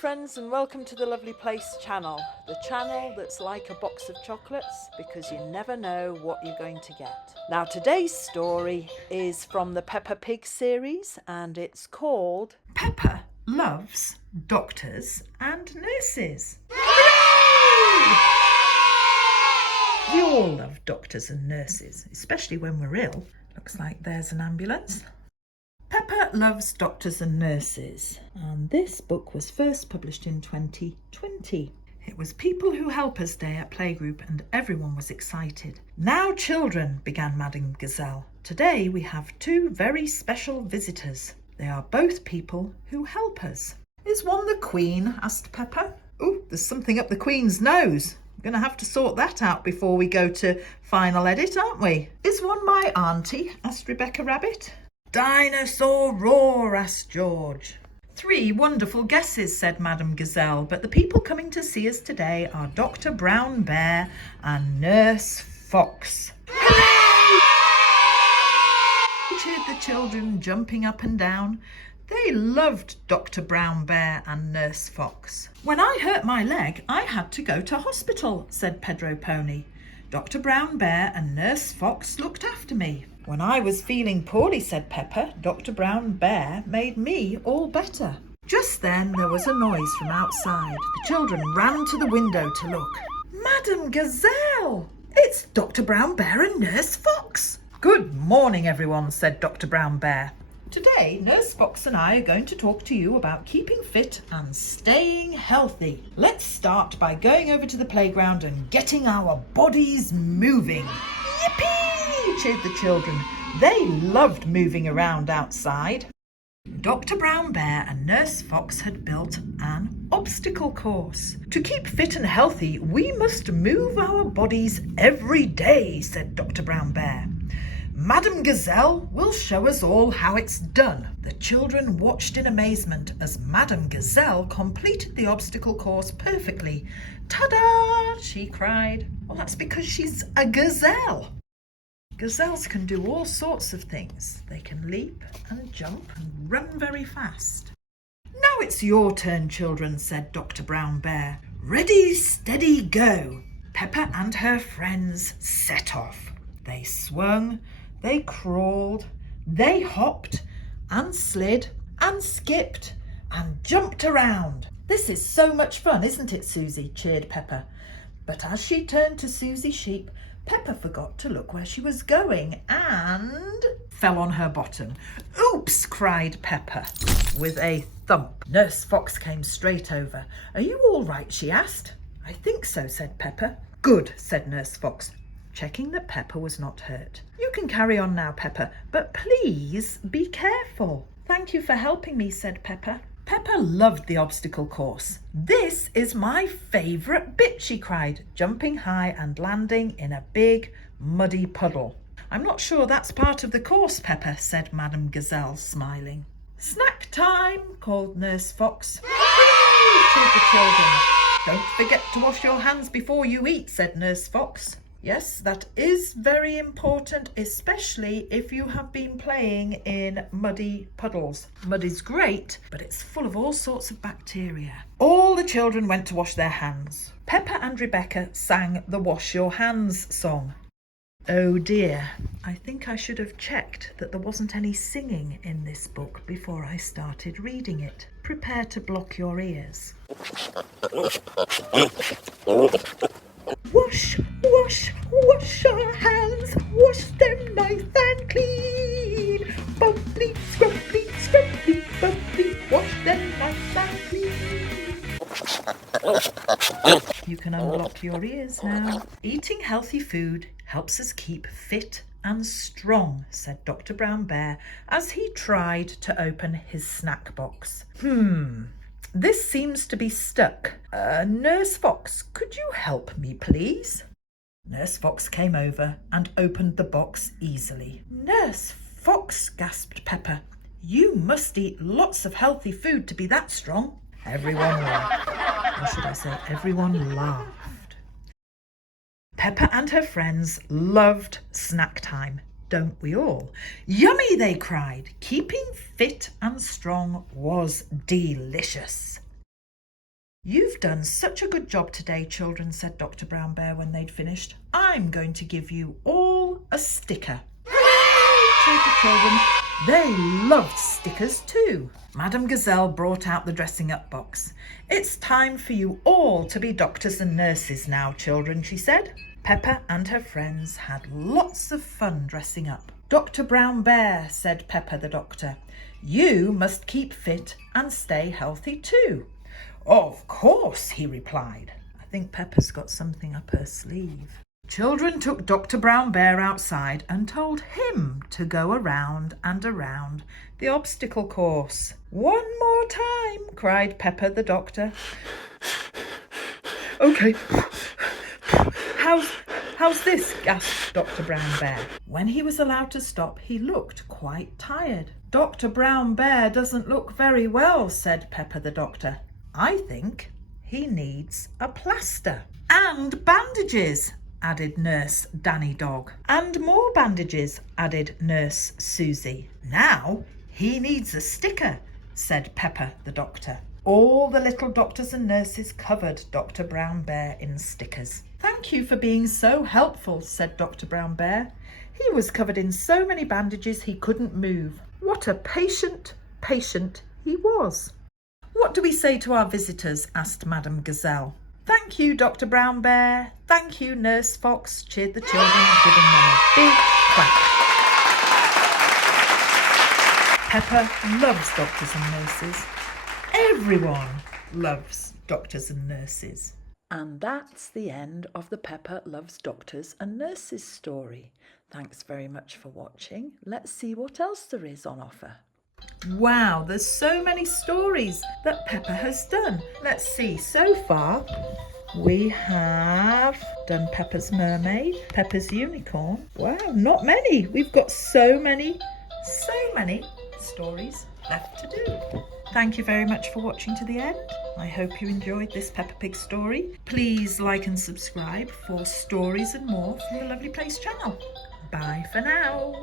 friends, and welcome to the Lovely Place channel, the channel that's like a box of chocolates because you never know what you're going to get. Now today's story is from the Peppa Pig series and it's called Peppa Loves Doctors and Nurses. We all love doctors and nurses, especially when we're ill. Looks like there's an ambulance. Peppa Loves Doctors and Nurses, and this book was first published in 2020. It was People Who Help Us Day at Playgroup and everyone was excited. Now children, began Madame Gazelle. Today we have two very special visitors. They are both people who help us. Is one the Queen? Asked Peppa. Oh, there's something up the Queen's nose. We're going to have to sort that out before we go to final edit, aren't we? Is one my auntie? Asked Rebecca Rabbit. Dinosaur roar, asked George. Three wonderful guesses, said Madame Gazelle, but the people coming to see us today are Dr. Brown Bear and Nurse Fox. Hooray! Cheered the children, jumping up and down. They loved Dr. Brown Bear and Nurse Fox. When I hurt my leg, I had to go to hospital, said Pedro Pony. Dr. Brown Bear and Nurse Fox looked after me. When I was feeling poorly, said Peppa, Dr. Brown Bear made me all better. Just then there was a noise from outside. The children ran to the window to look. Madame Gazelle! It's Dr. Brown Bear and Nurse Fox. Good morning, everyone, said Dr. Brown Bear. Today, Nurse Fox and I are going to talk to you about keeping fit and staying healthy. Let's start by going over to the playground and getting our bodies moving. Yippee! Cheered the children. They loved moving around outside. Dr. Brown Bear and Nurse Fox had built an obstacle course. To keep fit and healthy, we must move our bodies every day, said Dr. Brown Bear. Madame Gazelle will show us all how it's done. The children watched in amazement as Madame Gazelle completed the obstacle course perfectly. Ta-da! She cried. Well, that's because she's a gazelle. Gazelles can do all sorts of things. They can leap and jump and run very fast. Now it's your turn, children, said Dr. Brown Bear. Ready, steady, go. Peppa and her friends set off. They swung, they crawled, they hopped and slid and skipped and jumped around. This is so much fun, isn't it, Susie? Cheered Peppa. But as she turned to Susie Sheep, Peppa forgot to look where she was going and fell on her bottom. Oops, cried Peppa with a thump. Nurse Fox came straight over. Are you all right? She asked. I think so, said Peppa. Good, said Nurse Fox, checking that Peppa was not hurt. You can carry on now, Peppa, but please be careful. Thank you for helping me, said Peppa. Peppa loved the obstacle course. This is my favourite bit, she cried, jumping high and landing in a big, muddy puddle. I'm not sure that's part of the course, Peppa, said Madame Gazelle, smiling. Snack time, called Nurse Fox. Hooray! Cheered the children. Don't forget to wash your hands before you eat, said Nurse Fox. Yes, that is very important, especially if you have been playing in muddy puddles. Mud is great, but it's full of all sorts of bacteria. All the children went to wash their hands. Peppa and Rebecca sang the Wash Your Hands song. Oh dear, I think I should have checked that there wasn't any singing in this book before I started reading it. Prepare to block your ears. Wash, wash, wash your hands, wash them nice and clean. Bubbly, scrubbly, scrubbly, bubbly, wash them nice and clean. You can unblock your ears now. Eating healthy food helps us keep fit and strong, said Dr. Brown Bear as he tried to open his snack box. This seems to be stuck. Nurse Fox, could you help me, please? Nurse Fox came over and opened the box easily. Nurse Fox, gasped Peppa. You must eat lots of healthy food to be that strong. Everyone laughed. Or should I say, everyone laughed. Peppa and her friends loved snack time. Don't we all? Yummy, they cried. Keeping fit and strong was delicious. "You've done such a good job today, children," said Dr. Brown Bear when they'd finished. "I'm going to give you all a sticker." "Hooray!" cheered the children. They loved stickers too. Madame Gazelle brought out the dressing up box. "It's time for you all to be doctors and nurses now, children," she said. Peppa and her friends had lots of fun dressing up. "Dr. Brown Bear," said Peppa the doctor, "you must keep fit and stay healthy too." "Of course," he replied. I think Peppa's got something up her sleeve. Children took Dr. Brown Bear outside and told him to go around and around the obstacle course. "One more time," cried Peppa the doctor. "Okay. How's this?" gasped Dr. Brown Bear. When he was allowed to stop, he looked quite tired. "Dr. Brown Bear doesn't look very well," said Peppa the doctor. "I think he needs a plaster." "And bandages," added Nurse Danny Dog. "And more bandages," added Nurse Susie. "Now he needs a sticker," said Peppa the doctor. All the little doctors and nurses covered Dr. Brown Bear in stickers. "Thank you for being so helpful," said Dr. Brown Bear. "He was covered in so many bandages he couldn't move. What a patient he was." "What do we say to our visitors?" asked Madame Gazelle. "Thank you, Dr. Brown Bear. Thank you, Nurse Fox," cheered the children, giving them a big clap. Peppa loves doctors and nurses. Everyone loves doctors and nurses. And that's the end of the Peppa Loves Doctors and Nurses story. Thanks very much for watching. Let's see what else there is on offer. Wow, there's so many stories that Peppa has done. Let's see, so far we have done Peppa's Mermaid, Peppa's Unicorn. Wow, not many. We've got so many stories left to do. Thank you very much for watching to the end. I hope you enjoyed this Peppa Pig story. Please like and subscribe for stories and more from the Lovely Place channel. Bye for now.